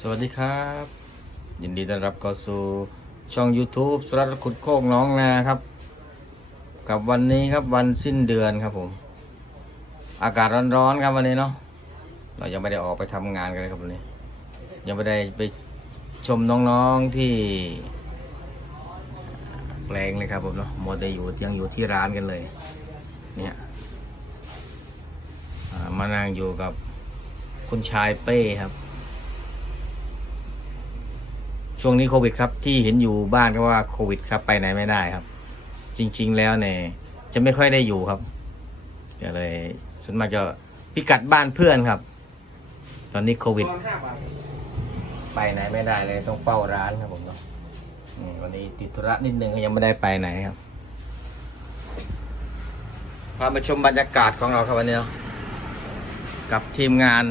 สวัสดีครับ ยินดีต้อนรับเข้าสู่ช่อง YouTube สรัตขุดโคกน้องนาครับ กับวันนี้ครับวันสิ้นเดือนครับผม อากาศร้อนๆครับวันนี้เนาะเรายังไม่ได้ออกไปทำงานกันเลยครับวันนี้ ยังไม่ได้ไปชมน้องๆที่แปลงเลยครับผมเนาะมัวแต่อยู่ยังอยู่ที่ร้านกันเลย เนี่ยมานั่งอยู่กับคุณชายเป้ครับ ช่วงนี้โควิดครับที่เห็นอยู่บ้านก็ว่าโควิดครับไปไหนไม่ได้ครับ จริง ๆ แล้วเนี่ยจะไม่ค่อยได้อยู่ครับก็เลยส่วนมากจะพิกัดบ้านเพื่อนครับ ตอนนี้โควิด ไปไหนไม่ได้เลยต้องเฝ้าร้านครับผมเนาะนี่วันนี้ติดธุระนิดนึงก็ยังไม่ได้ไปไหนครับพามาชมบรรยากาศของเราครับวันนี้เนาะกับทีมงาน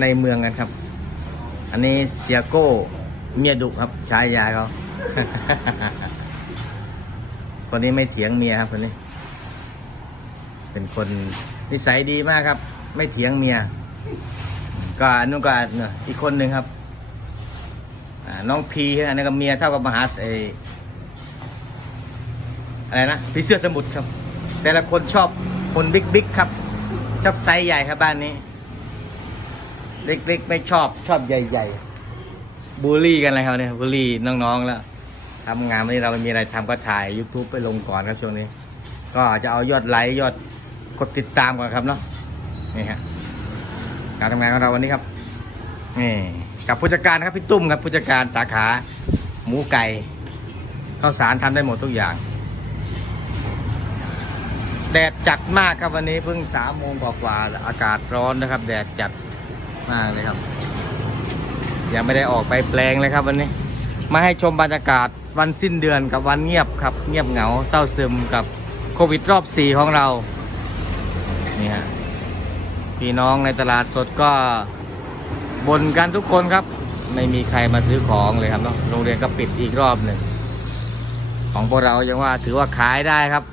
ในเมืองกันครับ อันนี้เสียโก้ เมียดุครับชายยาเขา คนนี้ไม่เถียงเมียครับคนนี้ เป็นคนนิสัยดีมากครับ ไม่เถียงเมีย ก็อนนู้นก็เนี่ยอีกคนหนึ่งครับน้องพีอันนั้ก็เมียเท่ากับมหาเออะไรนะพีเสื้อสมุทรครับ แต่ละคนชอบคนบิ๊กบิ๊กครับ ชอบไซส์ใหญ่ครับบ้านนี้ เล็กๆไม่ชอบชอบใหญ่ ๆ บูลลี่กันเลยครับเนี่ยบูลลี่น้องๆแล้วทำงานวันนี้เราไม่มีอะไรทำก็ถ่าย YouTube ไปลงก่อนครับช่วงนี้ ก็จะเอายอดไลค์ยอดกดติดตามก่อนครับเนาะนี่ฮะการทำงานของเราวันนี้ครับนี่กับผู้จัดการครับพี่ตุ้มครับผู้จัดการสาขาหมูไก่ข้าวสารทำได้หมดทุกอย่างแดดจัดมากครับวันนี้เพิ่งสามโมงกว่าๆอากาศร้อนนะครับ แดดจัดมากเลยครับ ยังไม่ได้ออกไปแปลงเลยครับวันนี้ มาให้ชมบรรยากาศวันสิ้นเดือนกับวันเงียบครับ เงียบเหงาเศร้าซึมกับโควิดรอบสี่ของเรานี่ฮะพี่น้องในตลาดสดก็บ่นกันทุกคนครับ ไม่มีใครมาซื้อของเลยครับเนาะโรงเรียนก็ปิดอีกรอบหนึ่งของพวกเรายังว่าถือว่าขายได้ครับ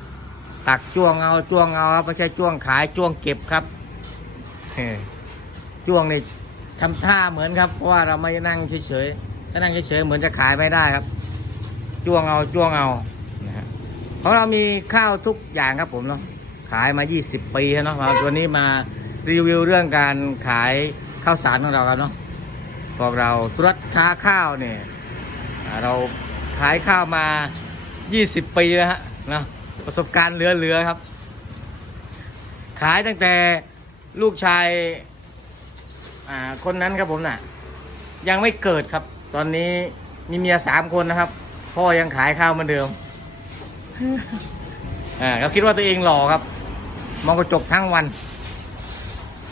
ตักจ้วงเอาจ้วงเอาครับไม่ใช่จ้วงขายจ้วงเก็บครับเฮ้จ้วงนี่ ทำท่าเหมือนครับเพราะว่าเราไม่นั่งเฉยๆถ้านั่งเฉยๆเหมือนจะขายไม่ได้ครับจ้วงเอาจ้วงเอานะฮะเพราะเรามีข้าวทุกอย่างครับผมเนาะขายมา 20 ปีแล้วเนาะวันนี้มารีวิวเรื่องการขายข้าวสารของเราครับเนาะพวกเราสุรัตค้าข้าวเนี่ยเราขายข้าวมา 20 ปีแล้วฮะเนาะประสบการณ์เหลือๆครับ ขายตั้งแต่ลูกชาย อ่า คนนั้นครับผมน่ะ ยังไม่เกิดครับ ตอนนี้มีเมียสามคนนะครับ พ่อยังขายข้าวเหมือนเดิม อ่าเขาคิดว่าตัวเองหล่อครับ มองกระจกทั้งวัน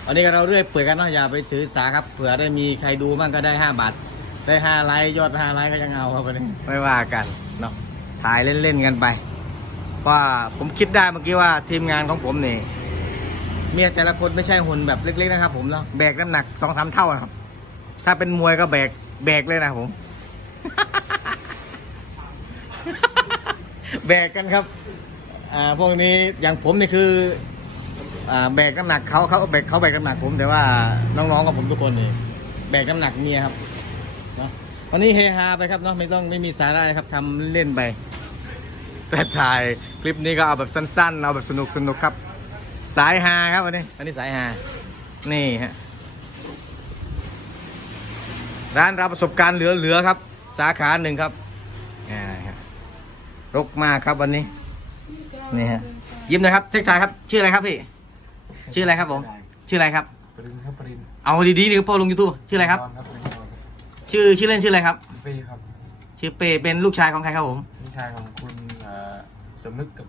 อันนี้ก็เราเรื่อยเปื่อยกันเนาะอย่าไปถือสาครับเผื่อได้มีใครดูบ้างก็ได้ห้าบาท ได้ห้าไลค์ยอดห้าไลค์ก็ยังเอาครับวันนี้ไม่ว่ากันเนาะถ่ายเล่นๆกันไปว่าผมคิดได้เมื่อกี้ว่าทีมงานของผมนี่ เมียแต่ละคนไม่ใช่หุ่นแบบเล็ก ๆ นะครับ ผมเนาแบกน้ำหนักสองสามเท่าครับ ถ้าเป็นมวยก็แบกแบกเลยนะผม แบกกันครับ อ่าพวกนี้อย่างผมนี่คือ อ่าแบกน้ำหนักเขาเขาแบกเขาแบกน้ำหนักผมแต่ว่าน้องๆกับผมทุกคนนี่แบกน้ำหนักเมียครับเนาะวันนี้เฮฮาไปครับเนาะไม่ต้องไม่มีสาระครับทำเล่นไปแต่ถ่ายคลิปนี้ก็เอาแบบสั้น ๆ เอาแบบสนุกสนุกๆครับ สายฮาครับวันนี้อันนี้สายฮานี่ฮะร้านรับประสบการณ์เหลือๆครับ สาขาหนึ่งครับอ่าฮะรกมากครับวันนี้นี่ฮะยิ้มหนะครับเทคทายครับ ชื่ออะไรครับพี่ ชื่ออะไรครับผม ชื่ออะไรครับปรินครับปรินเอาดีๆดิพ่อลงยูทูบชื่ออะไรครับตนครับปรินตอนครับ ชื่อชื่อเล่นชื่ออะไรครับเป้ครับ ชื่อเปเป็นลูกชายของใครครับผมพี่ชายของคุณเอ่อ สมนึกกับ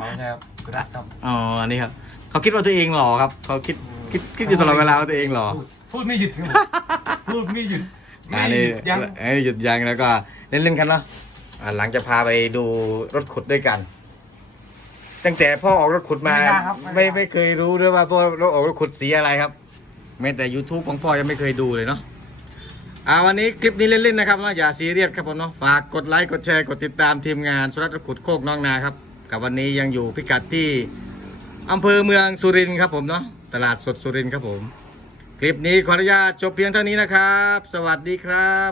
เอาไงครับสุรัตน์ครับ อ๋ออันนี้ครับ เขาคิดว่าตัวเองหล่อครับ เขาคิดคิดคิดอยู่ตลอดเวลาว่าตัวเองหล่อพูดพูดไม่หยุดครับผมพูดไม่หยุดไม่อันหนี้ยุดยังอันนี้หยุดยั้งแล้วก็เล่นๆกันเนาะอ่าหลังจะพาไปดูรถขุดด้วยกัน ตั้งแต่พ่อออกรถขุดมา ไม่ได้ครับไม่ไม่เคยรู้ด้วยว่าพ่อรถออกรถขุดสีอะไรครับแม้แต่ YouTube ของพ่อยังไม่เคยดูเลยเนาะ อ่าวันนี้คลิปนี้เล่นๆนะครับเนาะอย่าซีเรียสครับผมเนาะฝากกดไลค์กดแชร์กดติดตามทีมงานสุรัตน์ขุดโคกน้องนาครับกับวันนี้ยังอยู่พิกัดที่อำเภอเมืองสุรินทร์ครับผมเนาะตลาดสดสุรินทร์ครับผม คลิปนี้ขออนุญาตจบเพียงเท่านี้นะครับ สวัสดีครับ